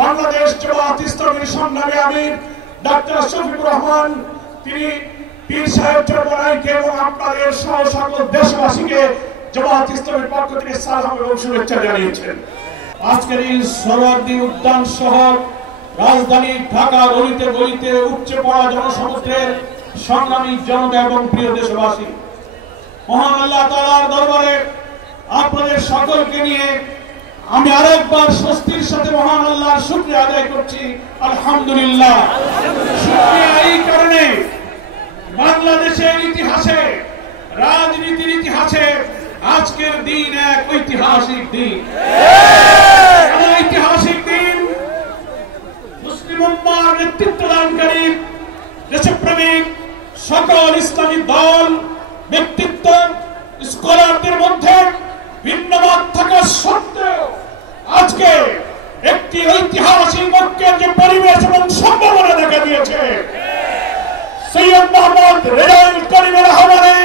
বাংলাদেশ জামাত ইসলামীর সংগ্রামী আমির ডাক্তার শফিকুর রহমান তিনি পীর সাহেব চরমনাইকে এবং আপনাদের সহ সকল দেশবাসীকে জামাত ইসলামের পক্ষ থেকে সালাম এবং শুভেচ্ছা জানিয়েছেন। আজকের এই সোহরাওয়ার্দী উদ্যান সহ রাজধানী ঢাকা গলিতে গলিতে উপচে পড়া জনসমুদ্রের সংগ্রামী জনতা এবং প্রিয় দেশবাসী, মহান আল্লাহ তাআলার দরবারে আপনাদের সকলকে নিয়ে আমি আরেকবার স্বস্তির সাথে মহান আল্লাহর শুকরিয়া আদায় করছি। আলহামদুলিল্লাহ। শুকরিয়া এই কারণে, বাংলাদেশের ইতিহাসে, রাজনীতির ইতিহাসে আজকের দিন এক ঐতিহাসিক দিন। ঐতিহাসিক দিন মুসলিম উম্মাহর নেতৃত্বদানকারী দেশপ্রেমিক সকল ইসলামী দল, ব্যক্তিত্ব, স্কলারদের মধ্যে ভিন্নমত থাকা সত্ত্বেও আজকে একটি ঐতিহাসিক ঐক্যের যে পরিবেশ এবং সম্ভাবনা দেখা দিয়েছে, সৈয়দ মোহাম্মদ রেজাউল করিমের আহ্বানে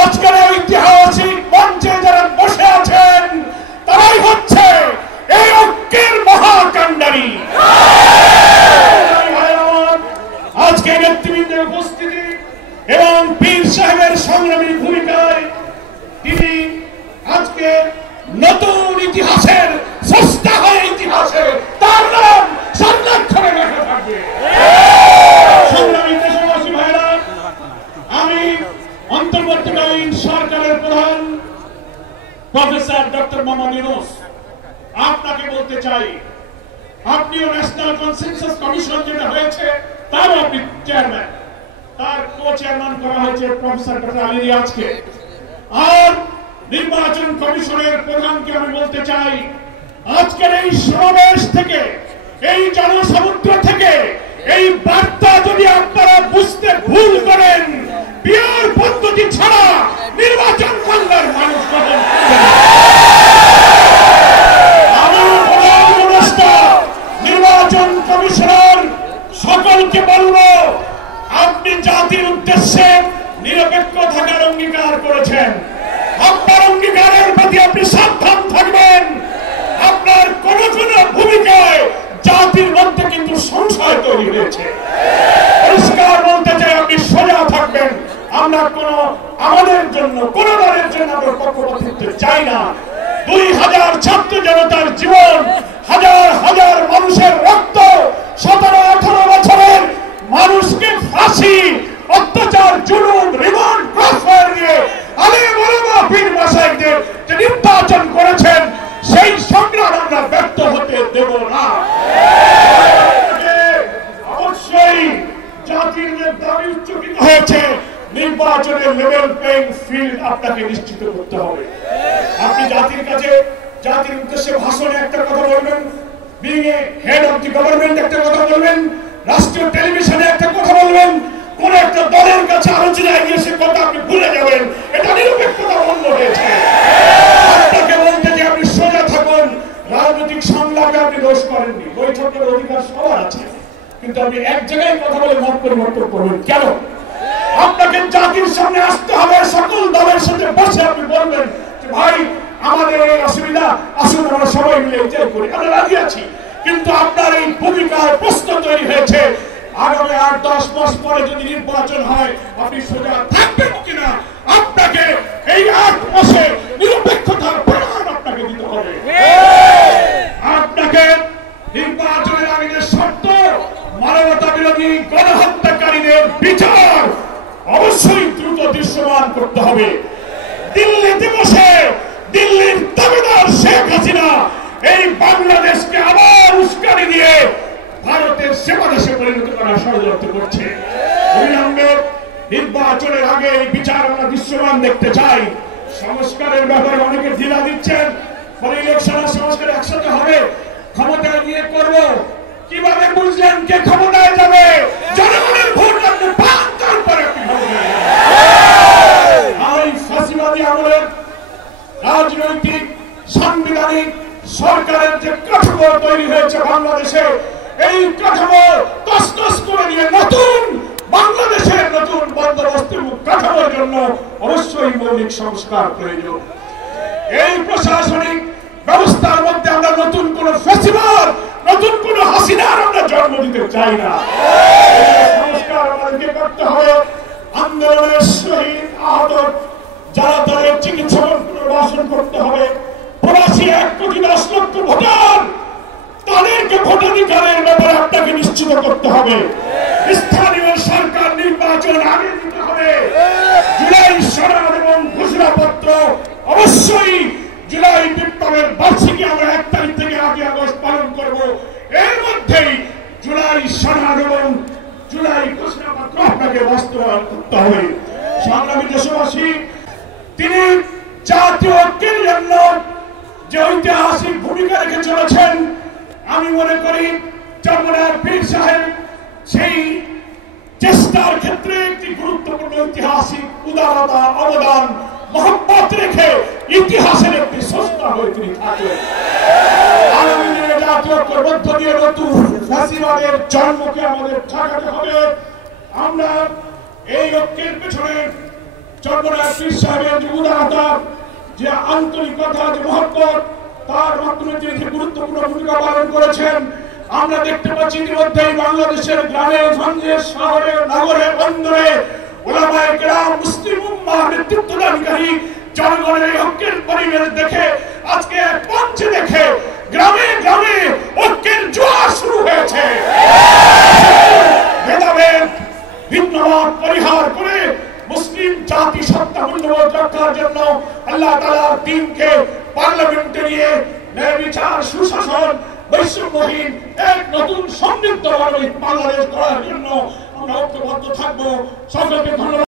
আজকের ঐতিহাসিক মঞ্চে যারা বসে আছেন তারাই হচ্ছে এই ঐক্যের মহাকাণ্ডারী। আজকে নেতৃবৃন্দের উপস্থিতি এবং পীর সাহেবের সংগ্রামী ভূমিকায় তিনি আজকে নতুন ইতিহাসের স্রষ্টা হয়ে ইতিহাসে তার নাম সংরক্ষণে লেখা থাকবে। সংগ্রামী দেশবাসী ভাইরা, আমি অন্তর্বর্তীকালীন সরকারের প্রধান প্রফেসর ডক্টর মোহাম্মদ ইউনূস আপনাকে বলতে চাই, আপনিও ন্যাশনাল কনসেনসাস কমিশন যেটা হয়েছে তারও আপনি চেয়ারম্যান, তার কো চেয়ারম্যান করা হয়েছে প্রফেসর ডক্টর আলী রিয়াজকে। আর নির্বাচন কমিশনের প্রধানকে আমি বলতে চাই, আজকের এই সমাবেশ থেকে, এই জনসমুদ্র থেকে এই বার্তা যদি আপনারা বুঝতে ভুল করেন, পিওর পদ্ধতি ছাড়া নির্বাচন বাংলার মানুষ গ্রহণ করবে না। আমি নির্বাচন কমিশনার সকলকে বলবো, আপনি জাতির উদ্দেশ্যে নিরপেক্ষ থাকার অঙ্গীকার করেছেন। আপনার অঙ্গীকারের প্রতি আপনি সাবধান থাকবেন। আপনার কোন কোন ভূমিকায় জাতির মধ্যে কিন্তু সংশয় তৈরি হয়েছে। পরিষ্কার বলতে চাই, আপনি সোজা থাকবেন। আমরা আমাদের জন্য, কোন দলের জন্য আমরা পক্ষপাতিত্ব চাই না। 2000 ছাত্র জনতার জীবন, হাজার হাজার মানুষের রক্ত, 17-18 বছরের মানুষকে ফাঁসি, অত্যাচার, জুলুম, রিমান্ড, ক্রসফায়ার দিয়ে আলেম ওলামা পীর মাশায়েখদের যে নির্বাচন করেছেন, সেই সংগ্রাম আমরা ব্যর্থ হতে দেব না। অবশ্যই জাতির যে দাবি উচ্চকিত হয়েছে, নির্বাচনের লেভেল প্লেইং ফিল্ড আপনাকে নিশ্চিত করতে হবে। আপনি জাতির কাছে, জাতির উদ্দেশ্যে ভাষণে একটা কথা বলবেন, being a head of the government একটা কথা বলবেন, রাষ্ট্রীয় টেলিভিশনে একটা কথা বলবেন, কোন একটা দলের কাছে আলোচনায় গিয়ে সে কথা আপনি ভুলে যাবেন। এটা নিরপেক্ষতা বন্ধ হয়েছে। আপনাকে বলতে যে আপনি সোজা থাকুন। রাজনৈতিক সংলাপে আপনি দোষ করেননি, বৈঠকের অধিকার সবার আছে, কিন্তু আপনি এক জায়গায় কথা বলে মত পরিবর্তন করবেন কেন? আপনাকে জাতির সামনে আসতে হবে, সকল দলের সাথে বসে আপনি বলবেন যে ভাই আমাদের এই অসুবিধা, আসুন আমরা সবাই মিলে এনজয় করি, আমরা রাজি আছি। কিন্তু আপনার এই ভূমিকার প্রশ্ন তৈরি হয়েছে, আগামী 8-10 মাস পরে যদি নির্বাচন হয় আপনি সোজা থাকবেন কিনা? আপনাকে এই 8 মাসে নিরপেক্ষতার প্রমাণ আপনাকে দিতে হবে। আপনাকে নির্বাচনের আগে যে শর্ত, মানবতা বিরোধী গণহত্যাকারীদের বিচার অবশ্যই দ্রুত দৃশ্যমান করতে হবে। দিল্লিতে বসে দিল্লির দাবিদার শেখ হাসিনা এই বাংলাদেশকে আবার উস্কানি দিয়ে ভারতের সেবা দেশে পরিণত করার ষড়যন্ত্র করছে। অবিলম্বে নির্বাচনের আগে এই বিচার আমরা দৃশ্যমান দেখতে চাই। সংস্কারের ব্যাপারে অনেকে ঢিলা দিচ্ছেন, ফলে ইলেকশন আর সংস্কার একসাথে হবে, ক্ষমতায় গিয়ে করব। কিভাবে বুঝলেন কে ক্ষমতায় যাবে? জনগণের ভোট আপনি পান, তারপরে আপনি ক্ষমতায় যাবেন। এই ফাঁসিবাদী আমলের রাজনৈতিক সাংবিধানিক সরকারের যে কাঠামো তৈরি হয়েছে বাংলাদেশে, এই কাঠামো তছনছ করে দিয়ে নতুন বাংলাদেশের নতুন বন্দোবস্ত কাঠামোর জন্য অবশ্যই মৌলিক সংস্কার প্রয়োজন। এই প্রশাসনিক ব্যবস্থার মধ্যে আমরা নতুন কোন ফেস্টিভাল, নতুন কোন দিতে চাই না। সংস্কার আমাদেরকে করতে হবে। আন্দোলনের শহীদ আহত যারা তাদের চিকিৎসা পুনর্বাসন করতে হবে। প্রবাসী 1,10,00,000 ভোটার, তাদেরকে ভোটাধিকারের ব্যাপারে আপনাকে নিশ্চিত করতে হবে। স্থানীয় সরকার নির্বাচন আগে দিতে হবে। জুলাই সনদ এবং ঘোষণাপত্র অবশ্যই জুলাই বিপ্লবের বার্ষিকী আমরা 1 তারিখ থেকে 8 আগস্ট পালন করব। এর মধ্যেই জুলাই সনদ এবং জুলাই ঘোষণাপত্র আপনাকে বাস্তবায়ন করতে হবে। সংগ্রামী দেশবাসী, তিনি জাতীয় ঐক্যের জন্য যে ঐতিহাসিক ভূমিকা রেখে চলেছেন, আমি মনে করি চরমনার পীর সাহেব সেই চেষ্টার ক্ষেত্রে একটি গুরুত্বপূর্ণ ঐতিহাসিক উদারতা, অবদান, মহব্বত রেখে ইতিহাসের একটি স্রষ্টা হয়ে তিনি থাকেন। আগামী দিনে জাতীয় ঐক্যের মধ্য দিয়ে নতুন ফ্যাসিবাদের জন্মকে আমাদের ঠেকাতে হবে। আমরা এই ঐক্যের পেছনে চরমনার পীর সাহেবের যে উদারতা, যে আন্তরিকতা, যে মহব্বত, তার মাধ্যমে তিনি গুরুত্বপূর্ণ ভূমিকা পালন করেছেন। আমরা দেখতে পাচ্ছি ইতিমধ্যেই বাংলাদেশের গ্রামে গঞ্জে, শহরে, নগরে, বন্দরে উলামায়ে কেরাম, মুসলিম উম্মাহ নেতৃত্বদানকারী জনগণের এই ঐক্যের পরিবেশ দেখে, আজকে মঞ্চে দেখে গ্রামে গ্রামে ঐক্যের জোয়ার শুরু হয়েছে। ভেদাভেদ, ভিন্নমত পরিহার করে মুসলিম জাতি সত্তা মূল্যবোধ রক্ষার জন্য আল্লাহ তাআলার দ্বীনকে পার্লামেন্টে নিয়ে ন্যায় বিচার, সুশাসন, বৈষম্যহীন এক নতুন সমৃদ্ধ বাংলাদেশ গড়ার জন্য আমরা ঐক্যবদ্ধ থাকবো। সকলকে ধন্যবাদ।